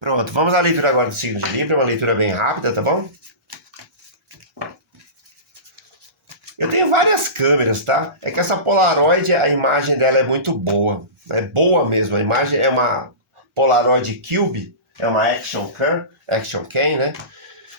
Pronto, vamos à leitura agora do signo de Libra, uma leitura bem rápida, tá bom? Eu tenho várias câmeras, tá? É que essa Polaroid, a imagem dela é muito boa. É boa mesmo, a imagem é uma Polaroid Cube, é uma Action Cam, né?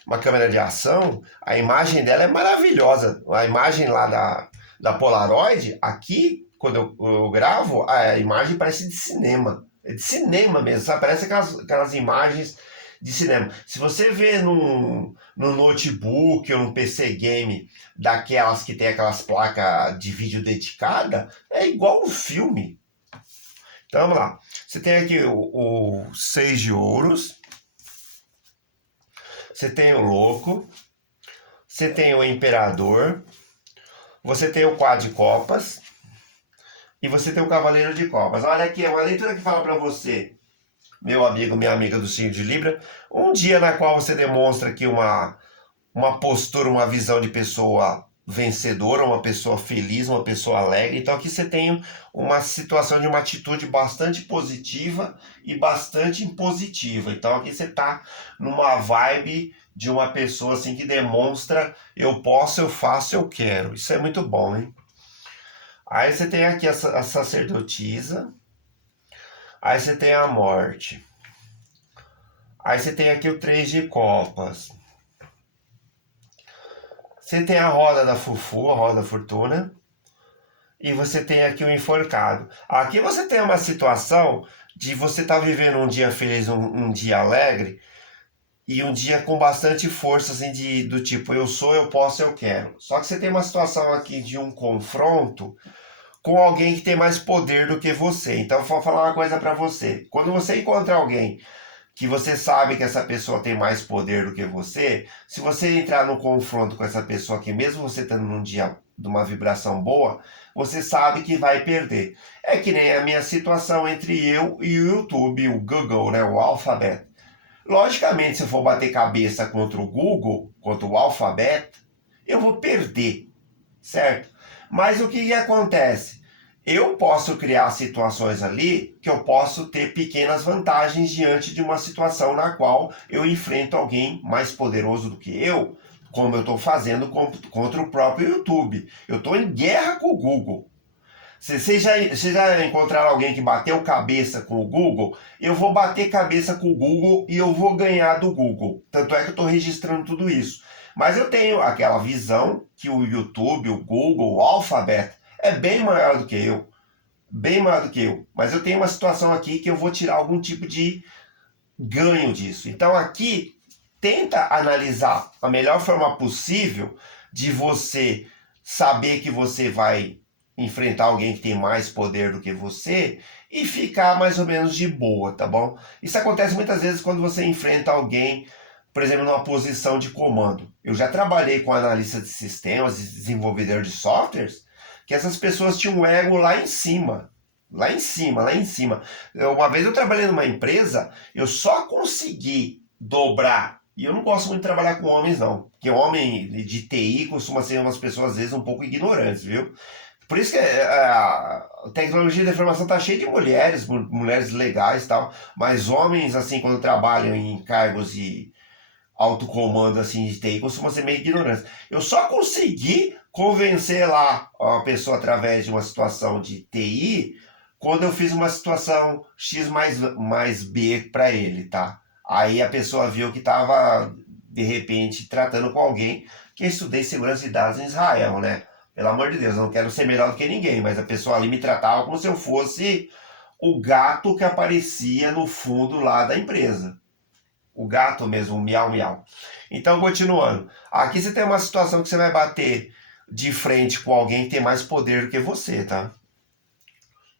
Uma câmera de ação. A imagem dela é maravilhosa. A imagem lá da Polaroid, aqui, quando eu gravo, a imagem parece de cinema. É de cinema mesmo, sabe? Parece aquelas imagens de cinema. Se você vê no notebook ou no PC game daquelas que tem aquelas placas de vídeo dedicada, é igual um filme. Então vamos lá. Você tem aqui o seis de ouros. Você tem o louco. Você tem o imperador. Você tem o quatro de copas. E você tem o cavaleiro de copas. Olha aqui, é uma leitura que fala para você, meu amigo, minha amiga do signo de Libra, um dia na qual você demonstra aqui uma postura, uma visão de pessoa vencedora, uma pessoa feliz, uma pessoa alegre. Então aqui você tem uma situação de uma atitude bastante positiva e bastante impositiva. Então aqui você está numa vibe de uma pessoa assim que demonstra eu posso, eu faço, eu quero. Isso é muito bom, hein? Aí você tem aqui a sacerdotisa. Aí você tem a morte. Aí você tem aqui o três de copas. Você tem a roda da Fufu, a roda da fortuna. E você tem aqui o enforcado. Aqui você tem uma situação de você estar vivendo um dia feliz, um dia alegre. E um dia com bastante força, assim, do tipo, eu sou, eu posso, eu quero. Só que você tem uma situação aqui de um confronto com alguém que tem mais poder do que você. Então, vou falar uma coisa para você. Quando você encontra alguém que você sabe que essa pessoa tem mais poder do que você, se você entrar no confronto com essa pessoa aqui, mesmo você estando num dia de uma vibração boa, você sabe que vai perder. É que nem a minha situação entre eu e o YouTube, o Google, né, o Alphabet. Logicamente, se eu for bater cabeça contra o Google, contra o Alphabet, eu vou perder, certo? Mas o que acontece? Eu posso criar situações ali que eu posso ter pequenas vantagens diante de uma situação na qual eu enfrento alguém mais poderoso do que eu, como eu estou fazendo contra o próprio YouTube. Eu estou em guerra com o Google. Vocês já encontraram alguém que bateu cabeça com o Google? Eu vou bater cabeça com o Google e eu vou ganhar do Google. Tanto é que eu estou registrando tudo isso. Mas eu tenho aquela visão que o YouTube, o Google, o Alphabet é bem maior do que eu. Bem maior do que eu. Mas eu tenho uma situação aqui que eu vou tirar algum tipo de ganho disso. Então aqui, tenta analisar a melhor forma possível de você saber que você vai enfrentar alguém que tem mais poder do que você e ficar mais ou menos de boa, tá bom? Isso acontece muitas vezes quando você enfrenta alguém, por exemplo, numa posição de comando. Eu já trabalhei com analista de sistemas e desenvolvedor de softwares, que essas pessoas tinham um ego lá em cima. Lá em cima, lá em cima. Uma vez eu trabalhei numa empresa, eu só consegui dobrar. E eu não gosto muito de trabalhar com homens, não. Porque homem de TI costuma ser umas pessoas, às vezes, um pouco ignorantes, viu? Por isso que a tecnologia da informação está cheia de mulheres, mulheres legais e tal, mas homens, assim, quando trabalham em cargos de alto comando, assim, de TI, costumam ser meio ignorantes. Eu só consegui convencer lá a pessoa através de uma situação de TI quando eu fiz uma situação X mais B para ele, tá? Aí a pessoa viu que estava, de repente, tratando com alguém que eu estudei segurança de dados em Israel, né? Pelo amor de Deus, eu não quero ser melhor do que ninguém, mas a pessoa ali me tratava como se eu fosse o gato que aparecia no fundo lá da empresa. O gato mesmo, o miau miau. Então, continuando. Aqui você tem uma situação que você vai bater de frente com alguém que tem mais poder do que você, tá?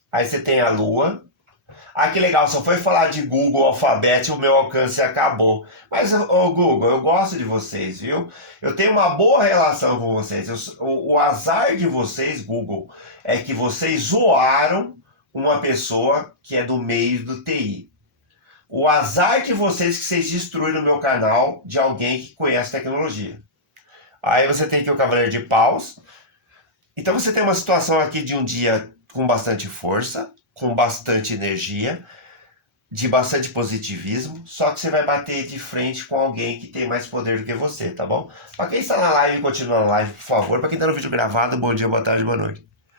Aí você tem a lua. Ah, que legal, só foi falar de Google Alphabet, o meu alcance acabou. Mas, ô Google, eu gosto de vocês, viu? Eu tenho uma boa relação com vocês. O azar de vocês, Google, é que vocês zoaram uma pessoa que é do meio do TI. O azar de vocês que vocês destruíram o meu canal de alguém que conhece tecnologia. Aí você tem aqui o Cavaleiro de Paus. Então você tem uma situação aqui de um dia com bastante força, com bastante energia, de bastante positivismo, só que você vai bater de frente com alguém que tem mais poder do que você, tá bom? Pra quem está na live, continua na live, por favor. Pra quem tá no vídeo gravado, bom dia, boa tarde, boa noite.